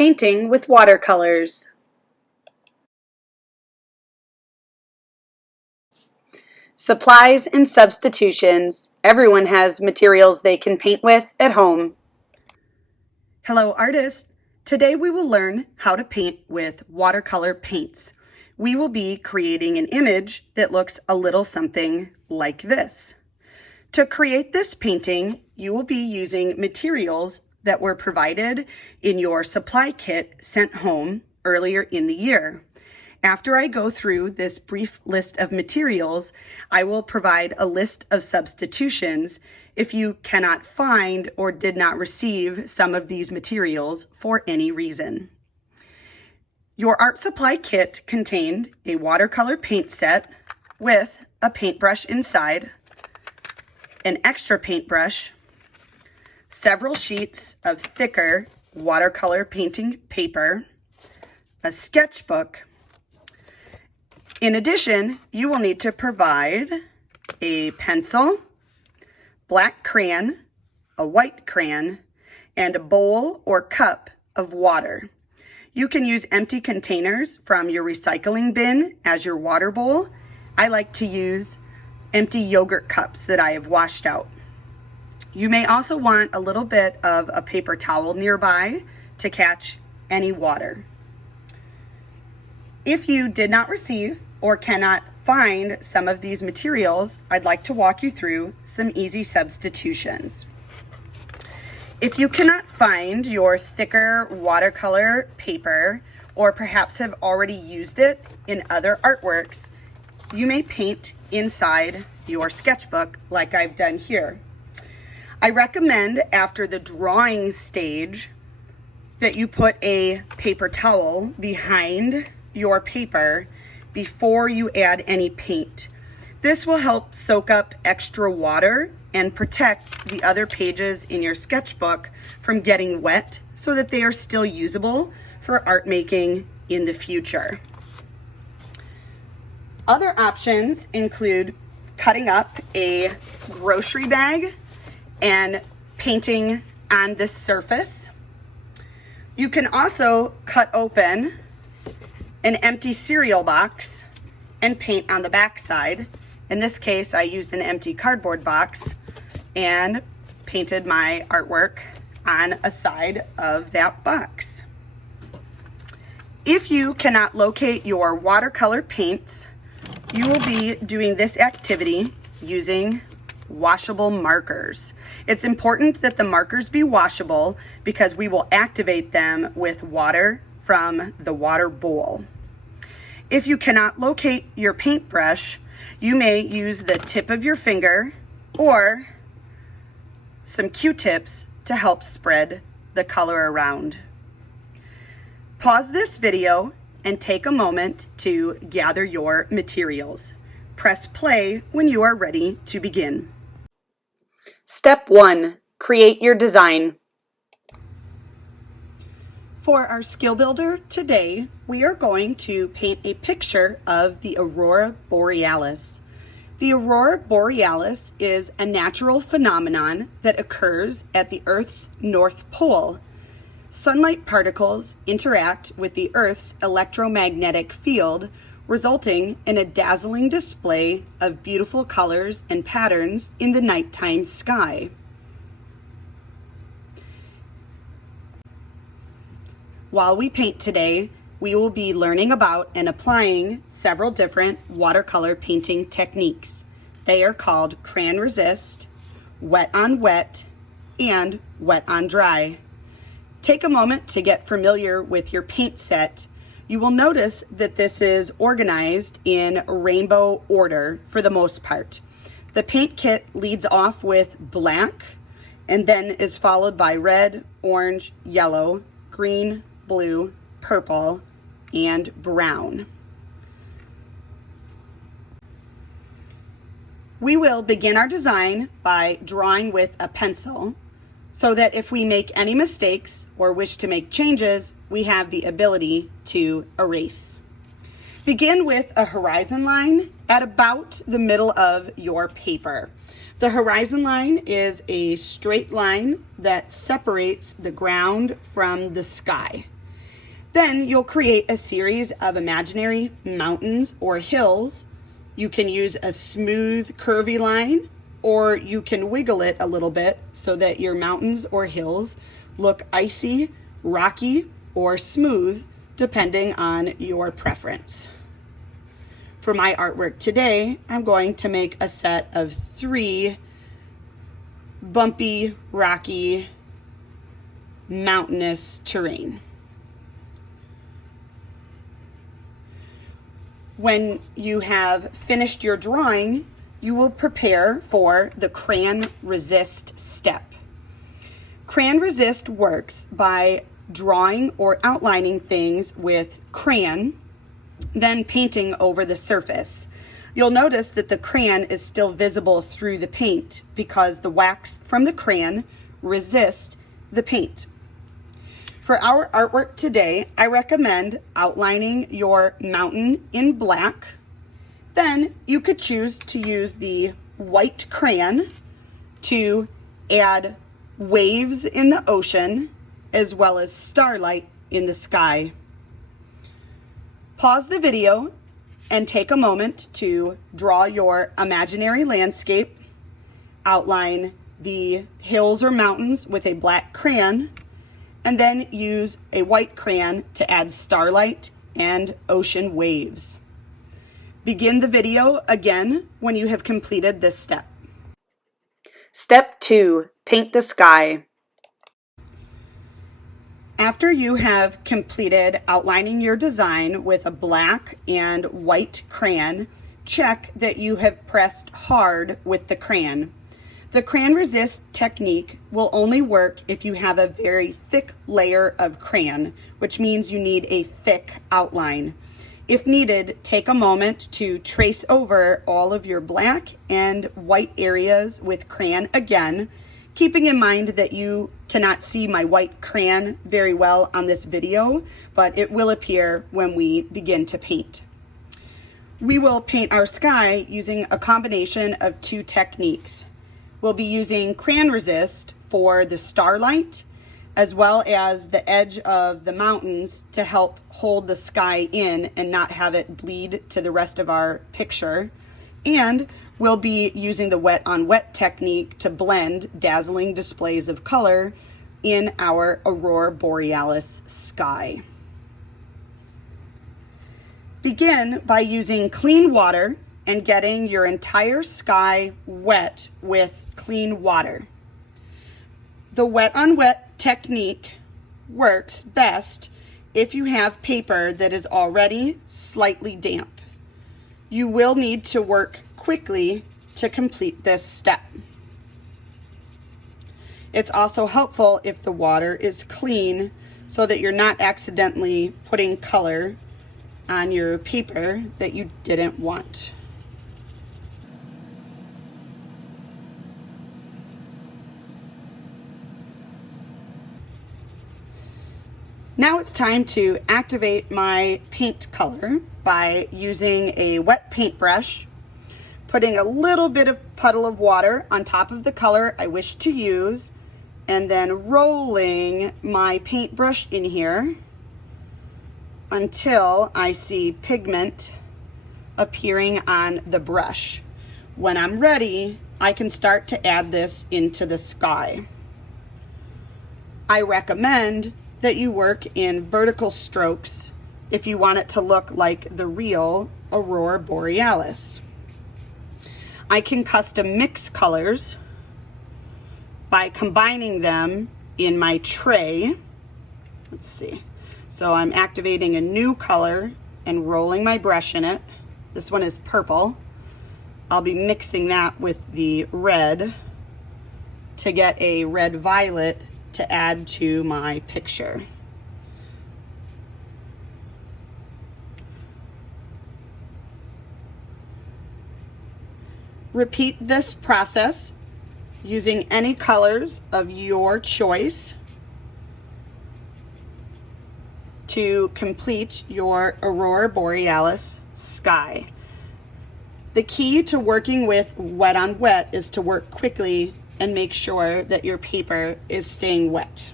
Painting with watercolors. Supplies and substitutions. Everyone has materials they can paint with at home. Hello artists! Today we will learn how to paint with watercolor paints. We will be creating an image that looks a little something like this. To create this painting, you will be using materials that were provided in your supply kit sent home earlier in the year. After I go through this brief list of materials, I will provide a list of substitutions if you cannot find or did not receive some of these materials for any reason. Your art supply kit contained a watercolor paint set with a paintbrush inside, an extra paintbrush, several sheets of thicker watercolor painting paper, a sketchbook. In addition, you will need to provide a pencil, black crayon, a white crayon, and a bowl or cup of water. You can use empty containers from your recycling bin as your water bowl. I like to use empty yogurt cups that I have washed out. You may also want a little bit of a paper towel nearby to catch any water. If you did not receive or cannot find some of these materials, I'd like to walk you through some easy substitutions. If you cannot find your thicker watercolor paper, or perhaps have already used it in other artworks, you may paint inside your sketchbook like I've done here. I recommend after the drawing stage that you put a paper towel behind your paper before you add any paint. This will help soak up extra water and protect the other pages in your sketchbook from getting wet so that they are still usable for art making in the future. Other options include cutting up a grocery bag and painting on this surface. You can also cut open an empty cereal box and paint on the back side. In this case, I used an empty cardboard box and painted my artwork on a side of that box. If you cannot locate your watercolor paints, you will be doing this activity using washable markers. It's important that the markers be washable because we will activate them with water from the water bowl. If you cannot locate your paintbrush, you may use the tip of your finger or some Q-tips to help spread the color around. Pause this video and take a moment to gather your materials. Press play when you are ready to begin. Step 1. Create your design. For our skill builder today, we are going to paint a picture of the Aurora Borealis. The Aurora Borealis is a natural phenomenon that occurs at the Earth's North Pole. Sunlight particles interact with the Earth's electromagnetic field, resulting in a dazzling display of beautiful colors and patterns in the nighttime sky. While we paint today, we will be learning about and applying several different watercolor painting techniques. They are called crayon resist, wet on wet, and wet on dry. Take a moment to get familiar with your paint set. You will notice that this is organized in rainbow order for the most part. The paint kit leads off with black and then is followed by red, orange, yellow, green, blue, purple, and brown. We will begin our design by drawing with a pencil so that if we make any mistakes or wish to make changes, we have the ability to erase. Begin with a horizon line at about the middle of your paper. The horizon line is a straight line that separates the ground from the sky. Then you'll create a series of imaginary mountains or hills. You can use a smooth, curvy line, or you can wiggle it a little bit so that your mountains or hills look icy, rocky, or smooth, depending on your preference. For my artwork today, I'm going to make a set of 3 bumpy, rocky, mountainous terrain. When you have finished your drawing, you will prepare for the crayon resist step. Crayon resist works by drawing or outlining things with crayon, then painting over the surface. You'll notice that the crayon is still visible through the paint because the wax from the crayon resists the paint. For our artwork today, I recommend outlining your mountain in black. Then you could choose to use the white crayon to add waves in the ocean as well as starlight in the sky. Pause the video and take a moment to draw your imaginary landscape. Outline the hills or mountains with a black crayon, and then use a white crayon to add starlight and ocean waves. Begin the video again when you have completed this step. Step 2, paint the sky. After you have completed outlining your design with a black and white crayon, check that you have pressed hard with the crayon. The crayon resist technique will only work if you have a very thick layer of crayon, which means you need a thick outline. If needed, take a moment to trace over all of your black and white areas with crayon again, keeping in mind that you cannot see my white crayon very well on this video, but it will appear when we begin to paint. We will paint our sky using a combination of 2 techniques. We'll be using crayon resist for the starlight, as well as the edge of the mountains to help hold the sky in and not have it bleed to the rest of our picture. And we'll be using the wet on wet technique to blend dazzling displays of color in our aurora borealis sky. Begin by using clean water and getting your entire sky wet with clean water. The wet on wet technique works best if you have paper that is already slightly damp. You will need to work quickly to complete this step. It's also helpful if the water is clean so that you're not accidentally putting color on your paper that you didn't want. Now it's time to activate my paint color by using a wet paintbrush, putting a little bit of puddle of water on top of the color I wish to use, and then rolling my paintbrush in here until I see pigment appearing on the brush. When I'm ready, I can start to add this into the sky. I recommend that you work in vertical strokes if you want it to look like the real aurora borealis. I can custom mix colors by combining them in my tray. Let's see. So I'm activating a new color and rolling my brush in it. This one is purple. I'll be mixing that with the red to get a red violet to add to my picture. Repeat this process using any colors of your choice to complete your aurora borealis sky. The key to working with wet on wet is to work quickly and make sure that your paper is staying wet.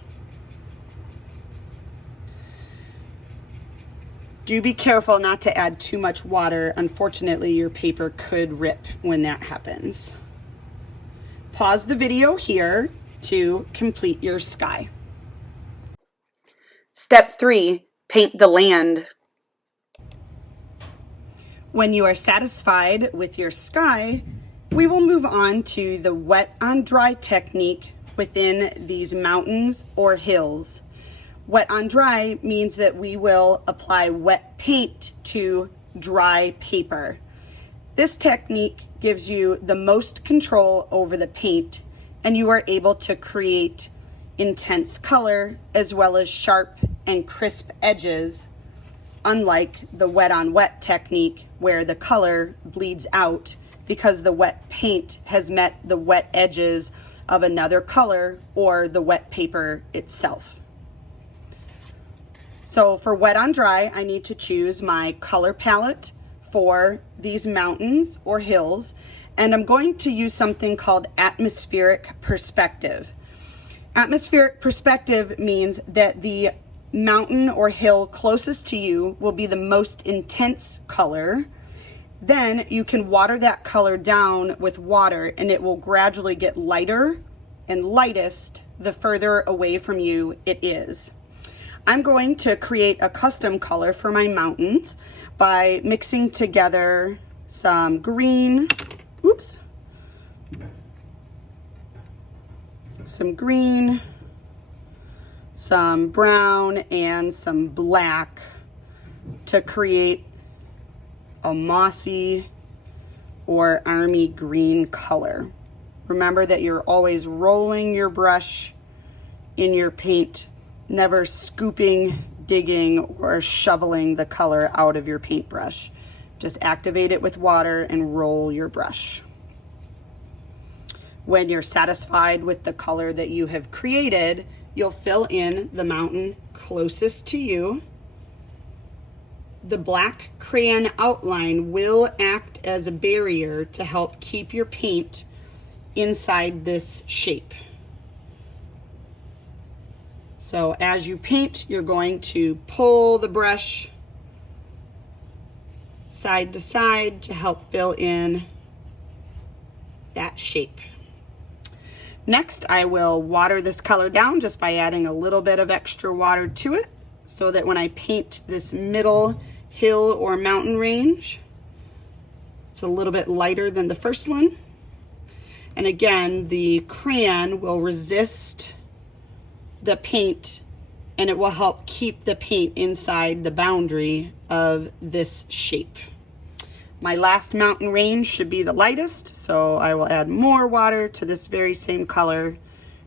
Do be careful not to add too much water. Unfortunately, your paper could rip when that happens. Pause the video here to complete your sky. Step 3, paint the land. When you are satisfied with your sky, we will move on to the wet on dry technique within these mountains or hills. Wet on dry means that we will apply wet paint to dry paper. This technique gives you the most control over the paint, and you are able to create intense color as well as sharp and crisp edges, unlike the wet on wet technique where the color bleeds out because the wet paint has met the wet edges of another color or the wet paper itself. So for wet on dry, I need to choose my color palette for these mountains or hills, and I'm going to use something called atmospheric perspective. Atmospheric perspective means that the mountain or hill closest to you will be the most intense color. Then you can water that color down with water and it will gradually get lighter and lightest the further away from you it is. I'm going to create a custom color for my mountains by mixing together some green, some brown, and some black to create a mossy or army green color. Remember that you're always rolling your brush in your paint, never scooping, digging, or shoveling the color out of your paintbrush. Just activate it with water and roll your brush. When you're satisfied with the color that you have created, you'll fill in the mountain closest to you. The black crayon outline will act as a barrier to help keep your paint inside this shape. So as you paint, you're going to pull the brush side to side to help fill in that shape. Next, I will water this color down just by adding a little bit of extra water to it so that when I paint this middle hill or mountain range, it's a little bit lighter than the first one. And again, the crayon will resist the paint and it will help keep the paint inside the boundary of this shape. My last mountain range should be the lightest, so I will add more water to this very same color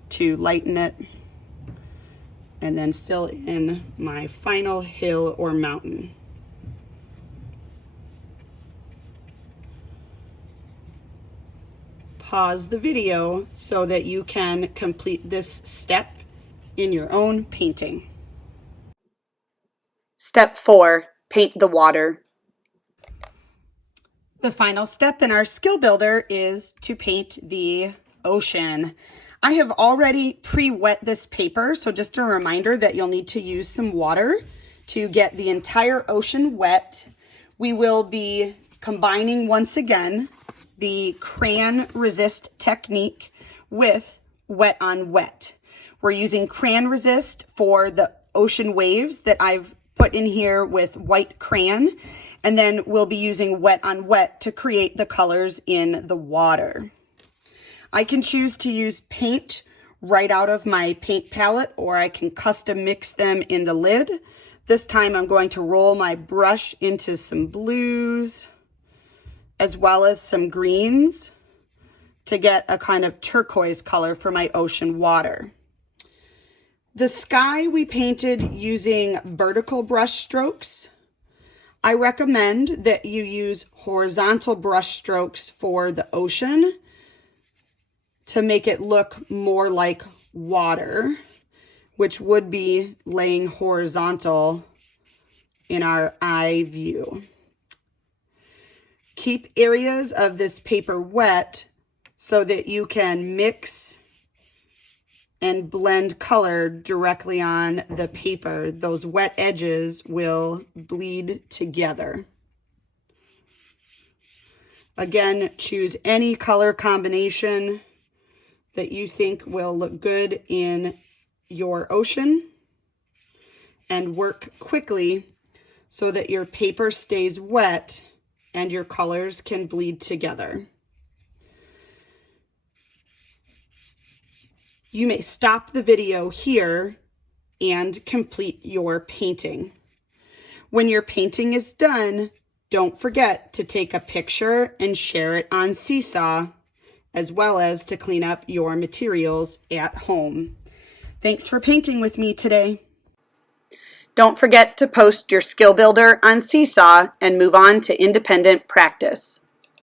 to lighten it, and then fill in my final hill or mountain. Pause the video so that you can complete this step in your own painting. Step 4, paint the water. The final step in our skill builder is to paint the ocean. I have already pre-wet this paper, so just a reminder that you'll need to use some water to get the entire ocean wet. We will be combining once again the crayon resist technique with wet on wet. We're using crayon resist for the ocean waves that I've put in here with white crayon. And then we'll be using wet on wet to create the colors in the water. I can choose to use paint right out of my paint palette, or I can custom mix them in the lid. This time I'm going to roll my brush into some blues as well as some greens to get a kind of turquoise color for my ocean water. The sky we painted using vertical brush strokes. I recommend that you use horizontal brush strokes for the ocean to make it look more like water, which would be laying horizontal in our eye view. Keep areas of this paper wet so that you can mix and blend color directly on the paper. Those wet edges will bleed together. Again, choose any color combination that you think will look good in your ocean and work quickly so that your paper stays wet and your colors can bleed together. You may stop the video here and complete your painting. When your painting is done, don't forget to take a picture and share it on Seesaw, as well as to clean up your materials at home. Thanks for painting with me today. Don't forget to post your skill builder on Seesaw and move on to independent practice.